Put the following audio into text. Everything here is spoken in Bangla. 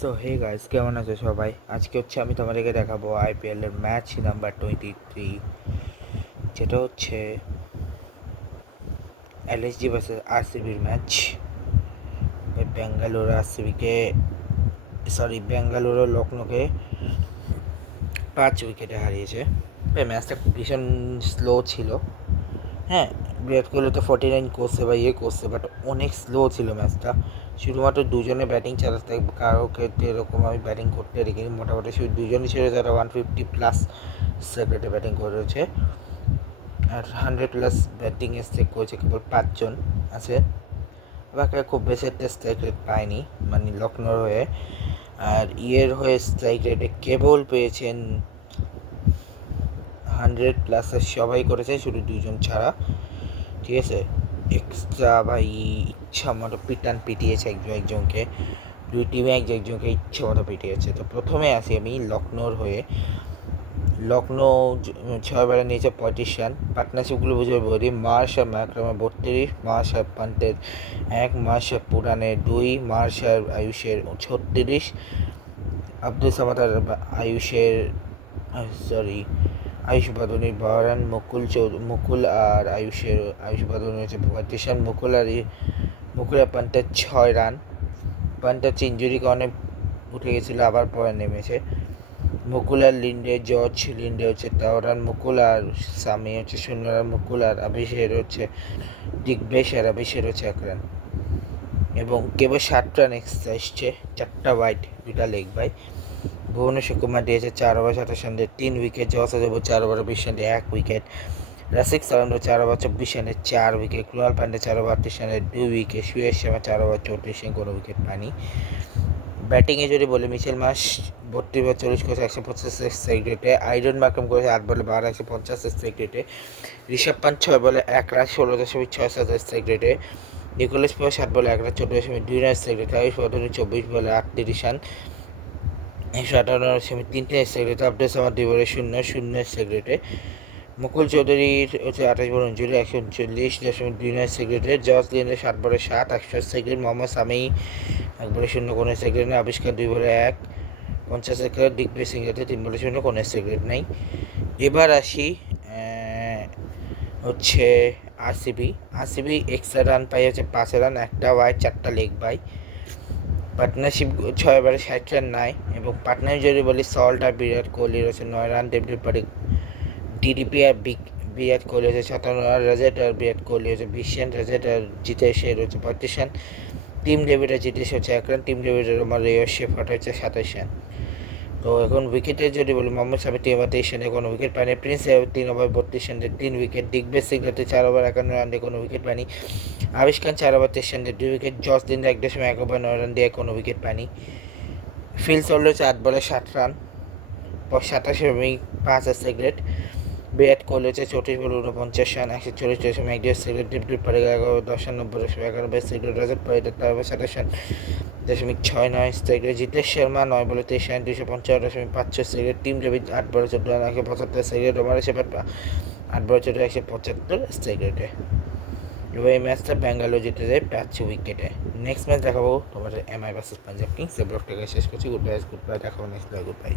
সো হে গাইস, কেমন আছো সবাই? আজকে আমি তোমাদেরকে দেখাবো আইপিএল এর ম্যাচ নাম্বার 23, যেটা হচ্ছে এলএসজি ভার্সেস আরসিবির ম্যাচ। বেঙ্গালুরু লখনৌকে 5 উইকেটে হারিয়েছে। ম্যাচটা ভীষণ স্লো ছিল। হ্যাঁ, বিরাট কোহলি তো 49 করছে বা করছে, বাট অনেক স্লো ছিল ম্যাচটা। শুধুমাত্র দুজনে ব্যাটিং চালাতে, কারোকে এরকম আমি ব্যাটিং করতে দেখিনি। মোটামুটি শুধু দুজনই ছিল যারা 150+ সেকেন্ডে ব্যাটিং করেছে, আর 100+ ব্যাটিং স্ট্রাইক করেছে কেবল 5 জন আছে। বাকি খুব বেশি একটা স্ট্রাইক রেট পায়নি, মানে লখনৌর হয়ে। আর হয়ে স্ট্রাইক রেটে কেবল পেয়েছেন 100+। সবাই করেছে শুধু দুজন ছাড়া, ঠিক আছে। এক্সট্রা ভাই ইচ্ছা মতো পিটিয়েছে একজনকে, দুই টিমে একজনকে ইচ্ছা মতো পিটিয়েছে। তো প্রথমে আসি আমি লখনৌর হয়ে। লখনৌ 6 ওভারে নিয়েছে 35 রান। পার্টনারশিপগুলো বুঝে বলি: মার্শ আর ম্যাকরামের 32, মার্শ আর পান্টের 1, মার্শ আর পুরানের 2, মার্শ আর আয়ুষের 36, আব্দুল সামাদ আর আয়ুষ বাদনির 12 রান, মুকুল আর আয়ুষ বাদনি হচ্ছে 35 রান, মুকুল আর পান্টের 6 রান। পান্ট হচ্ছে ইঞ্জুরির কারণে উঠে গেছিলো, আবার পরে নেমেছে। মুকুল আর লিন্ডে হচ্ছে 13 রান, মুকুল আর সামি হচ্ছে 0 রান, মুকুল আর অভিষেক হচ্ছে দিগ্বেশ আর অভিষেক হচ্ছে 1 রান। এবং কেবল 7 রান এক্সট্রা এসছে, 4টা ওয়াইড 2টা লেগ বাই। ভুবনেশ্বর কুমার দিয়েছে 4 ওভার 27 রানে 3 উইকেট, জওয়াসা দেব 4 ওভার 20 রানে 1 উইকেট, রাসিক সালান্ডো 4 ওভার 24 রানে 4 উইকেট, কৃণাল পান্ডে 4 ওভার 38 রানে 2 উইকেট, সুয়েশ শর্মা 4 ওভার 34 রানে কোনো উইকেট পায়নি। ব্যাটিংয়ে যদি বলি, মিচেল মার্শ 32 ওভার 40 করেছে 150 স্ট্রাইক রেটে, আইরন মার্কাম করেছে 8 বলে 12 150 স্ট্রাইক রেটে, ঋষভ পান্ট 6 বলে 1 রান 16.67 স্ট্রাইক রেটে, নিকোলাস পুরান 7 বলে 1 রান 14.2 রান স্ট্রাইক রেটে, আয়ুষ বাদনি 24 বলে 38 রান 158.3 স্ট্রাইক রেটে, আব্দুল সামাদ 2 বলে 0 স্ট্রাইক রেটে, মুকুল চৌধুরীর হচ্ছে 28 বল 139.2 স্ট্রাইক রেটে, জস লিন্ডের 7 বলে 7 100 স্ট্রাইক রেট, মোহাম্মদ সামি 1 বলে 0 কোনো স্ট্রাইক রেট নেই, আবিষ্কার 2 বলে 1 50 স্ট্রাইক রেট, দিগ্বিজয় সিং 3 বলে 0 কোনো স্ট্রাইক রেট নেই। এবার আসি হচ্ছে আরসিবি এক্সট্রা রান পাই হচ্ছে 5 রান, 1টা ওয়াইড 4টা লেগ বাই। পার্টনারশিপ 6 ওভারে 60 রান নাই। এবং পার্টনার যদি বলি, সল্ট আর বিরাট কোহলির হচ্ছে 9 রান, দেবদীপ পাঠিক ডিডিপি আর বিরাট কোহলি হচ্ছে 57 রান, রাজেট আর বিরাট কোহলি হচ্ছে 20 রান, রাজেট আর জিতেশের হচ্ছে 35 রান, টিম ডেভিড আর জিতেশ হচ্ছে 1 রান, টিম ডেভিড আর আমার রেয়স শেফার্ট হচ্ছে 27 রান। তো এখন উইকেটে যদি বলি, মোহাম্মদ সামি 3 ওভার 23 রানে কোনো উইকেট পায়নি, প্রিন্স 3 ওভার 32 রানে 3 wicket, Digvijay Singh 4 over 51 run দিয়ে কোনো উইকেট পায়নি, আবিষ্কার 4 ওভার 23 রানে 2 wicket, Josh Linder 1.1 over 9 run দিয়ে কোনো উইকেট পায়নি, ফিল সল্ট হচ্ছে 8 বলে 7 run 87.5 strike rate, Virat Kohli হচ্ছে 34 বলে 49 রান 140.1 স্ট্রাইক রেট, দেবদীপ Padikkal 10.91 strike rate, Rajat Patidar 4 over 27 run 0.69 strike rate, Jitesh Sharma 9 বলে 23 run 255.5 strike rate, Tim David 8 বলে 14 run 175 strike rate, Romario Shepherd 8 বলে 14 175 স্ট্রাইক রেটে। এবার এই ম্যাচটা ব্যাঙ্গালোর জিতে যায় 5 উইকেটে। নেক্সট ম্যাচ দেখাবো তোমাদের এমআই ভার্সেস পাঞ্জাব কিংস। ব্লগটাকে শেষ করছি। গুড বাই, দেখা হবে নেক্সট ব্লগ। Good bye.